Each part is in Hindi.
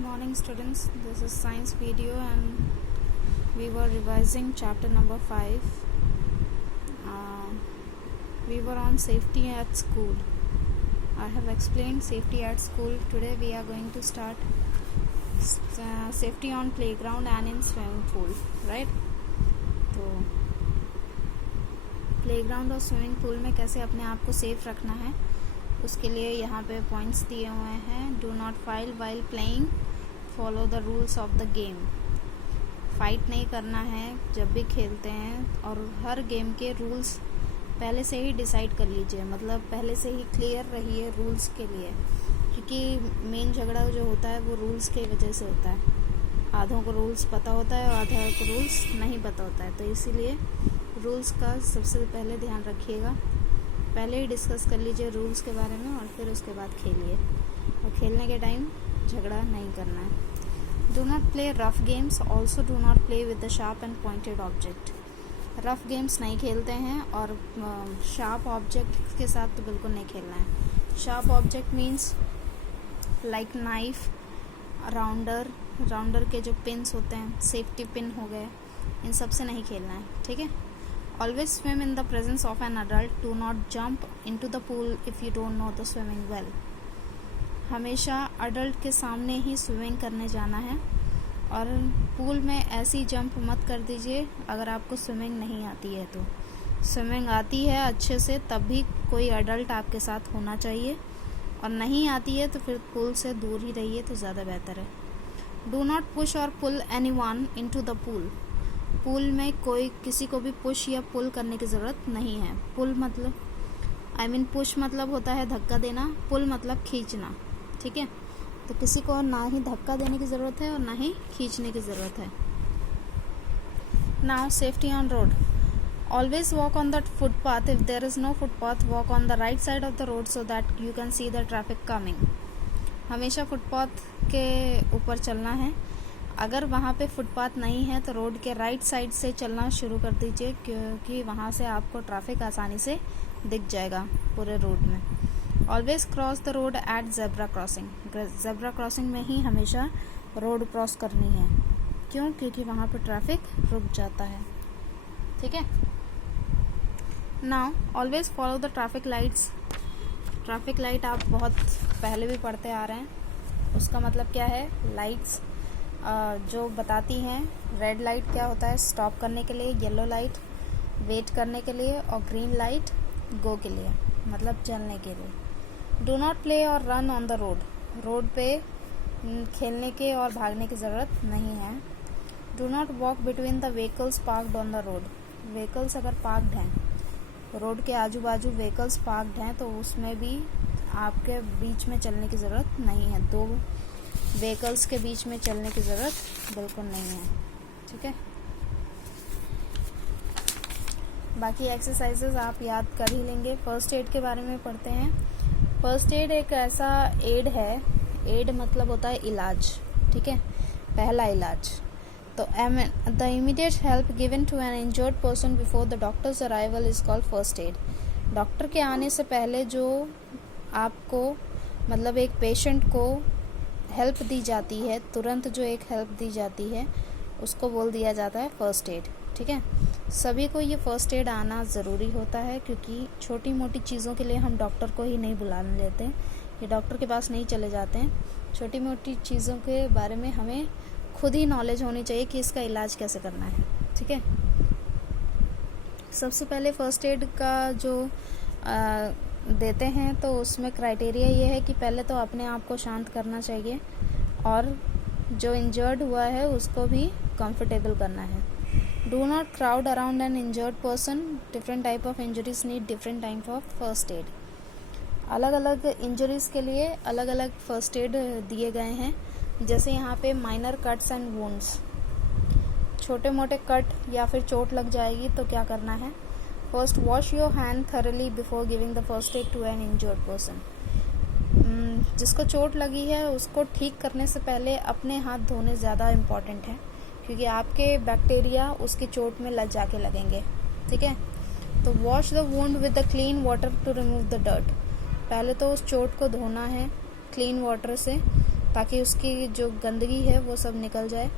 Morning students, this is science video and we were revising chapter number 5. We were on safety at school. I have explained safety at school. Today we are going to start safety on playground and in swimming pool, right? तो प्लेग्राउंड और स्विमिंग पूल में कैसे अपने आप को सेफ रखना है उसके लिए यहाँ पे पॉइंट्स दिए हुए हैं. Do not file while playing, follow the rules of the game. Fight नहीं करना है जब भी खेलते हैं और हर गेम के रूल्स पहले से ही डिसाइड कर लीजिए, मतलब पहले से ही क्लियर रहिए रूल्स के लिए, क्योंकि मेन झगड़ा जो होता है वो रूल्स की वजह से होता है. आधों को रूल्स पता होता है और आधों को रूल्स नहीं पता होता है, तो इसीलिए रूल्स का सबसे पहले ध्यान रखिएगा. पहले ही डिस्कस कर लीजिए रूल्स के बारे में और फिर उसके बाद खेलिए. और खेलने के टाइम झगड़ा नहीं करना है. Do not play rough games, also do not play with the sharp and pointed object. Rough games नहीं खेलते हैं और शार्प ऑब्जेक्ट के साथ तो बिल्कुल नहीं खेलना है. Sharp object means like knife, rounder के जो पिन्स होते हैं, सेफ्टी पिन हो गए, इन सब से नहीं खेलना है, ठीक है. Always swim in the presence of an adult. Do not jump into the pool if you don't know the swimming well. हमेशा अडल्ट के सामने ही स्विमिंग करने जाना है और पूल में ऐसी जंप मत कर दीजिए अगर आपको स्विमिंग नहीं आती है. तो स्विमिंग आती है अच्छे से तब भी कोई अडल्ट आपके साथ होना चाहिए, और नहीं आती है तो फिर पूल से दूर ही रहिए तो ज़्यादा बेहतर है. डू नॉट पुश और pull anyone into the pool. Pool में कोई किसी को भी पुश या पुल करने की ज़रूरत नहीं है. पुल मतलब पुश मतलब होता है धक्का देना, पुल मतलब खींचना, ठीक है. तो किसी को ना ही धक्का देने की ज़रूरत है और ना ही खींचने की ज़रूरत है. Now safety on road. Always walk on the footpath. If there is no footpath, walk on the right side of the road so that you can see the traffic coming. हमेशा फुटपाथ के ऊपर चलना है. अगर वहाँ पे फुटपाथ नहीं है तो रोड के राइट साइड से चलना शुरू कर दीजिए, क्योंकि वहाँ से आपको ट्रैफिक आसानी से दिख जाएगा पूरे रोड में. Always cross the road at zebra crossing. Zebra crossing में ही हमेशा रोड क्रॉस करनी है. क्यों? क्योंकि वहाँ पर ट्रैफिक रुक जाता है, ठीक है. Now always follow the traffic lights. Traffic light आप बहुत पहले भी पढ़ते आ रहे हैं. उसका मतलब क्या है? लाइट्स जो बताती हैं. रेड लाइट क्या होता है? स्टॉप करने के लिए. येलो लाइट वेट करने के लिए. और ग्रीन लाइट गो के लिए, मतलब चलने के लिए. डू नॉट प्ले और run on the road. Road पे खेलने के और भागने की ज़रूरत नहीं है. Do not walk between the vehicles parked on the road. Vehicles अगर पार्क्ड हैं, रोड के आजू बाजू व्हीकल्स पार्क्ड हैं, तो उसमें भी आपके बीच में चलने की ज़रूरत नहीं है. दो व्हीकल्स के बीच में चलने की ज़रूरत बिल्कुल नहीं है, ठीक है. बाकी एक्सरसाइजेज आप याद कर ही लेंगे. फर्स्ट एड के बारे में पढ़ते हैं. फर्स्ट एड एक ऐसा एड है, एड मतलब होता है इलाज, ठीक है, पहला इलाज. तो the immediate help given to an injured person before the doctor's arrival is called first aid. Doctor के आने से पहले जो आपको, मतलब एक पेशेंट को हेल्प दी जाती है, तुरंत जो एक हेल्प दी जाती है, उसको बोल दिया जाता है फर्स्ट एड, ठीक है. सभी को ये फर्स्ट एड आना ज़रूरी होता है, क्योंकि छोटी मोटी चीज़ों के लिए हम डॉक्टर को ही नहीं बुला लेते हैं, ये डॉक्टर के पास नहीं चले जाते हैं. छोटी मोटी चीज़ों के बारे में हमें खुद ही नॉलेज होनी चाहिए कि इसका इलाज कैसे करना है, ठीक है. सबसे पहले फर्स्ट एड का जो देते हैं तो उसमें क्राइटेरिया ये है कि पहले तो अपने आप को शांत करना चाहिए और जो इंजर्ड हुआ है उसको भी कंफर्टेबल करना है. Do not crowd around an injured person. Different type of injuries need different type of first aid. अलग अलग इंजरीज के लिए अलग अलग फर्स्ट एड दिए गए हैं. जैसे यहाँ पे माइनर कट्स एंड वुंड्स, छोटे मोटे कट या फिर चोट लग जाएगी तो क्या करना है? First wash your hand thoroughly before giving the first aid to an injured person. जिसको चोट लगी है उसको ठीक करने से पहले अपने हाथ धोने ज़्यादा इम्पॉर्टेंट है, क्योंकि आपके बैक्टीरिया उसकी चोट में लग जाके लगेंगे, ठीक है. तो wash the wound with the clean water to remove the dirt. पहले तो उस चोट को धोना है क्लीन वाटर से, ताकि उसकी जो गंदगी है वो सब निकल जाए।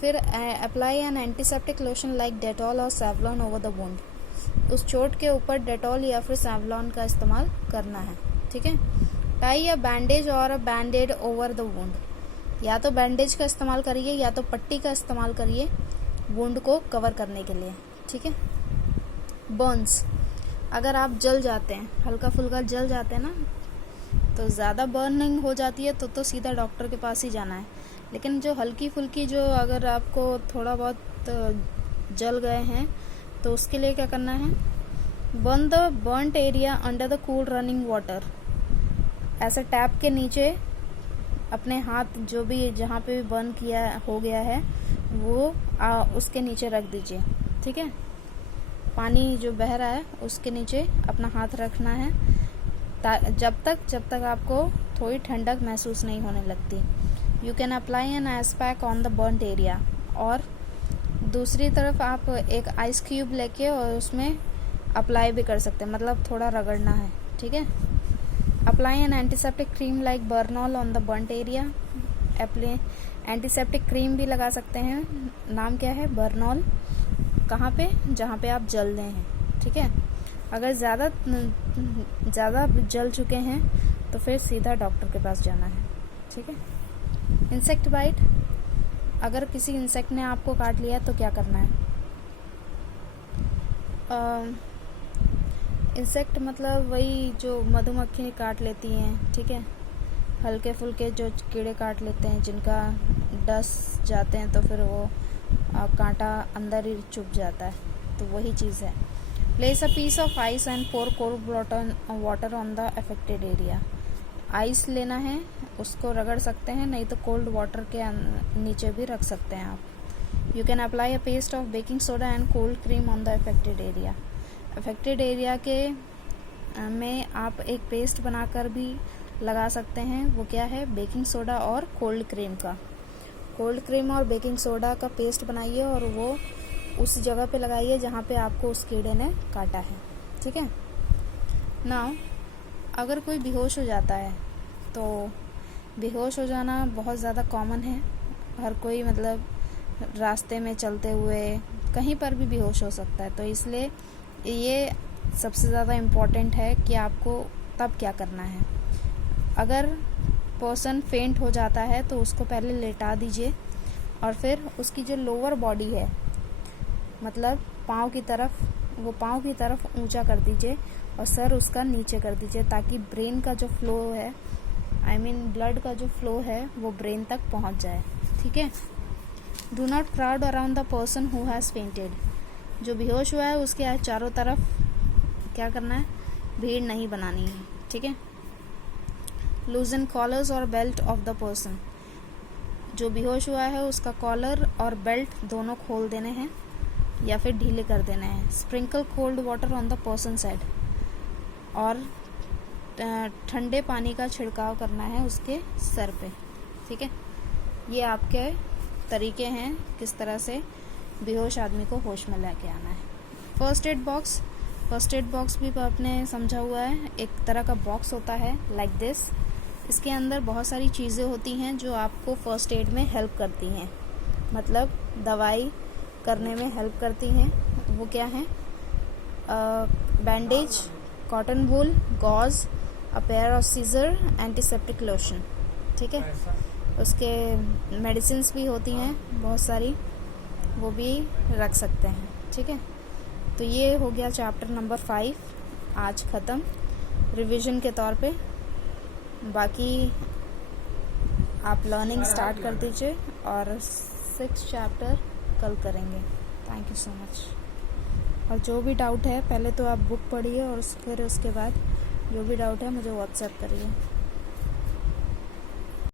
फिर apply N antiseptic lotion like Dettol और सेवलॉन ओवर द वुंड। उस चोट के ऊपर डेटॉल या फिर सेवलॉन का इस्तेमाल करना है, ठीक है। टाई अ बैंडेज और अ बैंडेड ओवर द वुंड। या तो बैंडेज का इस्तेमाल करिए या तो पट्टी का इस्तेमाल करिए वुंड को कवर करने के लिए, ठीक है। बर्न्स, अगर आप जल जाते हैं, हल्का फुल्का जल जाते हैं ना, तो ज़्यादा बर्निंग हो जाती है तो सीधा डॉक्टर के पास ही जाना है। लेकिन जो हल्की फुल्की, जो अगर आपको थोड़ा बहुत जल गए हैं तो उसके लिए क्या करना है, burn the burned area under the cool running water. ऐसे टैप के नीचे अपने हाथ जो भी जहाँ पे भी बर्न किया हो गया है वो उसके नीचे रख दीजिए, ठीक है। पानी जो बह रहा है उसके नीचे अपना हाथ रखना है जब तक आपको थोड़ी ठंडक महसूस नहीं होने लगती। You can apply an ice pack on the burned area. और दूसरी तरफ आप एक आइस क्यूब लेके और उसमें अप्लाई भी कर सकते हैं, मतलब थोड़ा रगड़ना है, ठीक है। Apply N antiseptic cream like Burnol on the burned area. Antiseptic cream भी लगा सकते हैं, नाम क्या है, बर्नॉल। कहाँ पे, जहाँ पे आप जल रहे हैं, ठीक है। अगर ज़्यादा जल चुके हैं तो फिर सीधा डॉक्टर के पास जाना है, ठीक है। इंसेक्ट बाइट, अगर किसी इंसेक्ट ने आपको काट लिया तो क्या करना है। इंसेक्ट मतलब वही जो मधुमक्खी काट लेती हैं, ठीक है। हल्के फुल्के जो कीड़े काट लेते हैं, जिनका डस जाते हैं तो फिर वो कांटा अंदर ही चुभ जाता है, तो वही चीज़ है। Place a piece of ice and pour cold water on the affected area. Ice लेना है, उसको रगड़ सकते हैं, नहीं तो कोल्ड वाटर के नीचे भी रख सकते हैं आप। You can apply a paste of baking soda and cold cream on the affected area. Affected area के में आप एक पेस्ट बनाकर भी लगा सकते हैं। वो क्या है, बेकिंग सोडा और कोल्ड क्रीम का। कोल्ड क्रीम और बेकिंग सोडा का पेस्ट बनाइए और वो उस जगह पे लगाइए जहाँ पे आपको उस कीड़े ने काटा है, ठीक है। नाउ अगर कोई बेहोश हो जाता है, तो बेहोश हो जाना बहुत ज़्यादा कॉमन है। हर कोई मतलब रास्ते में चलते हुए कहीं पर भी बेहोश हो सकता है, तो इसलिए ये सबसे ज़्यादा इम्पोर्टेंट है कि आपको तब क्या करना है। अगर पर्सन फेंट हो जाता है तो उसको पहले लेटा दीजिए और फिर उसकी जो लोअर बॉडी है, मतलब पाँव की तरफ ऊंचा कर दीजिए और सर उसका नीचे कर दीजिए, ताकि ब्रेन का जो फ्लो है, ब्लड का जो फ्लो है वो ब्रेन तक पहुंच जाए, ठीक है। Do not crowd around the person who has fainted. जो बेहोश हुआ है उसके चारों तरफ क्या करना है, भीड़ नहीं बनानी है, ठीक है। लूजन कॉलर्स और बेल्ट ऑफ द पर्सन। जो बेहोश हुआ है उसका कॉलर और बेल्ट दोनों खोल देने हैं या फिर ढीले कर देने हैं। Sprinkle cold water on the person side. और ठंडे पानी का छिड़काव करना है उसके सर पे, ठीक है। ये आपके तरीके हैं किस तरह से बेहोश आदमी को होश में लेके आना है। फर्स्ट एड बॉक्स भी आपने समझा हुआ है, एक तरह का बॉक्स होता है लाइक दिस। इसके अंदर बहुत सारी चीज़ें होती हैं जो आपको फर्स्ट एड में हेल्प करती हैं, मतलब दवाई करने में हेल्प करती हैं। वो क्या है, bandage, cotton wool, gauze, a pair of scissor, antiseptic lotion, ठीक है। उसके मेडिसिन्स भी होती हैं बहुत सारी, वो भी रख सकते हैं, ठीक है। तो ये हो गया चैप्टर नंबर 5 आज ख़त्म रिवीजन के तौर पे। बाकी आप लर्निंग स्टार्ट कर दीजिए और 6 चैप्टर कल करेंगे। Thank you so much. और जो भी डाउट है पहले तो आप बुक पढ़िए और फिर उसके बाद जो भी डाउट है मुझे व्हाट्सएप करिए।